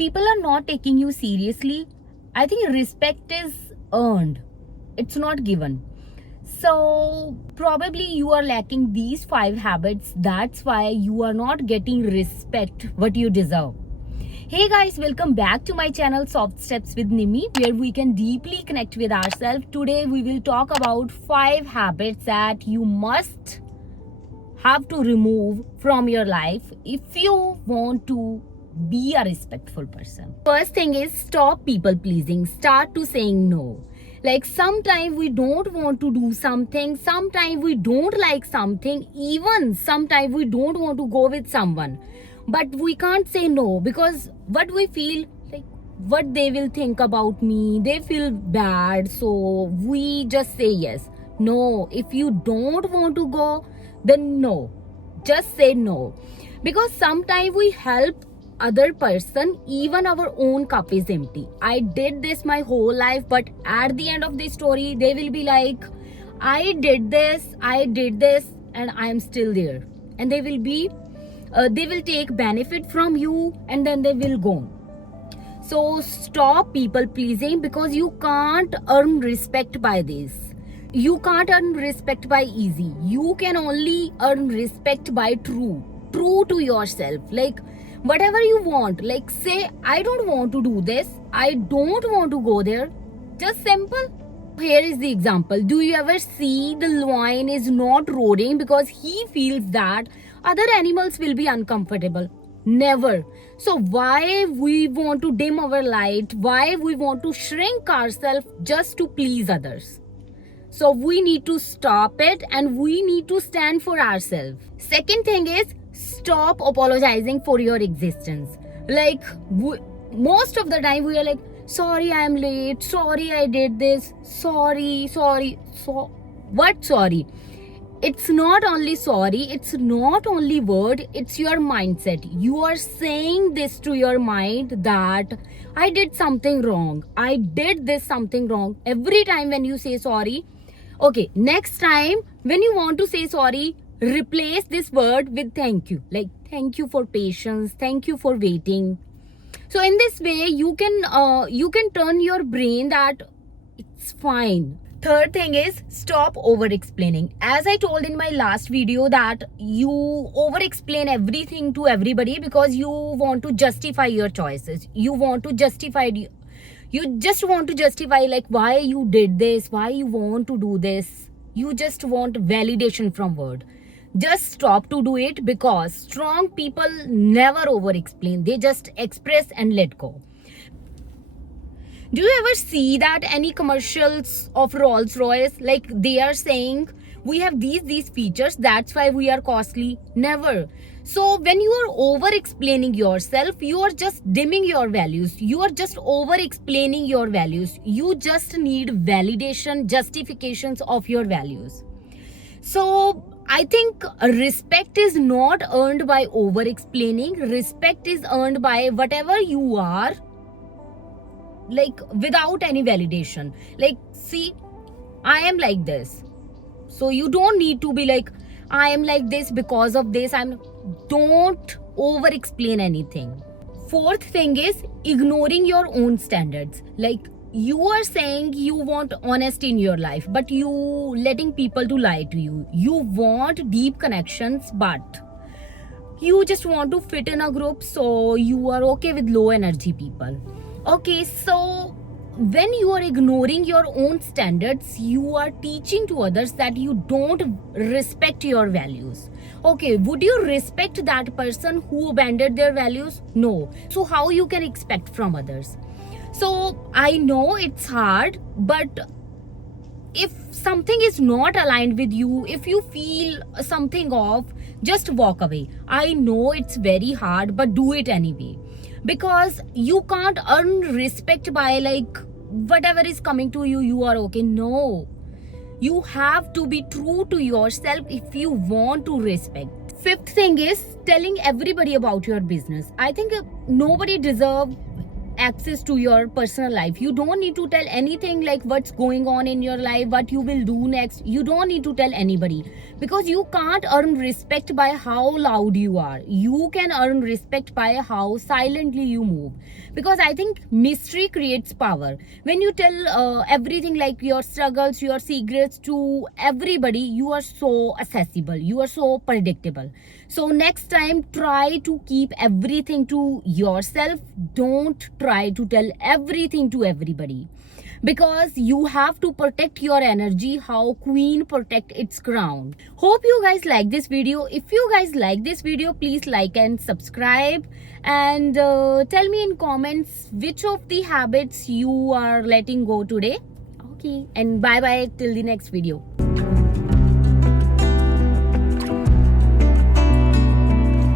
people are not taking you seriously, I think respect is earned, it's not given. So probably you are lacking these 5 habits. That's why you are not getting respect what you deserve. Hey guys, welcome back to my channel Soft Steps with Nimi, where we can deeply connect with ourselves. Today we will talk about 5 habits that you must have to remove from your life if you want to be a respectful person. First thing is stop people pleasing. Start to saying no. Like sometimes we don't want to do something, sometimes we don't like something, even sometimes we don't want to go with someone. But we can't say no because what we feel like what they will think about me, they feel bad, so we just say yes. No, if you don't want to go, then no, just say no. Because sometimes we help other person even our own cup is empty. I did this my whole life, but at the end of the story they will be like, I did this, and I am still there. And they will be they will take benefit from you and then they will go. So stop people pleasing, because you can't earn respect by this. You can't earn respect by easy. You can only earn respect by true to yourself. Like whatever you want, like say I don't want to do this, I don't want to go there, just simple. Here is the example. Do you ever see the lion is not roaring because he feels that other animals will be uncomfortable? Never. So why we want to dim our light, why we want to shrink ourselves just to please others? So we need to stop it and we need to stand for ourselves. Second thing is stop apologizing for your existence. Like most of the time we are like, sorry I am late, sorry I did this, sorry. So what sorry? It's not only sorry, it's not only word, it's your mindset. You are saying this to your mind that I did something wrong, I did this something wrong. Every time when you say sorry, okay, next time when you want to say sorry, replace this word with thank you. Like thank you for patience, thank you for waiting. So in this way you can turn your brain that it's fine. Third thing is stop over explaining. As I told in my last video that you over explain everything to everybody because you want to justify your choices. You just want to justify like why you did this, why you want to do this. You just want validation from word. Just stop to do it, because strong people never over explain. They just express and let go. Do you ever see that any commercials of Rolls-Royce, like they are saying we have these features, that's why we are costly? Never. So when you are over explaining yourself, you are just dimming your values. You are just over explaining your values. You just need validation, justifications of your values. So I think respect is not earned by over explaining. Respect is earned by whatever you are, like without any validation. Like see, I am like this, so you don't need to be like I am like this because of this. Don't over explain anything. Fourth thing is ignoring your own standards. Like you are saying you want honesty in your life, but you letting people to lie to you. You want deep connections, but you just want to fit in a group, so you are okay with low energy people. Okay, so when you are ignoring your own standards, you are teaching to others that you don't respect your values. Okay, would you respect that person who abandoned their values? No. So how you can expect from others? So I know it's hard, but if something is not aligned with you, if you feel something off, just walk away. I know it's very hard, but do it anyway. Because you can't earn respect by like whatever is coming to you, you are okay. No, you have to be true to yourself if you want to respect. Fifth thing is telling everybody about your business. I think nobody deserves access to your personal life. You don't need to tell anything like what's going on in your life, what you will do next. You don't need to tell anybody, because you can't earn respect by how loud you are. You can earn respect by how silently you move, because I think mystery creates power. When you tell everything, like your struggles, your secrets, to everybody, you are so accessible, you are so predictable. So next time, try to keep everything to yourself. Don't try to tell everything to everybody, because you have to protect your energy how queen protect its crown. Hope you guys like this video. If you guys like this video, please like and subscribe, and tell me in comments which of the habits you are letting go today. Okay, and bye bye till the next video.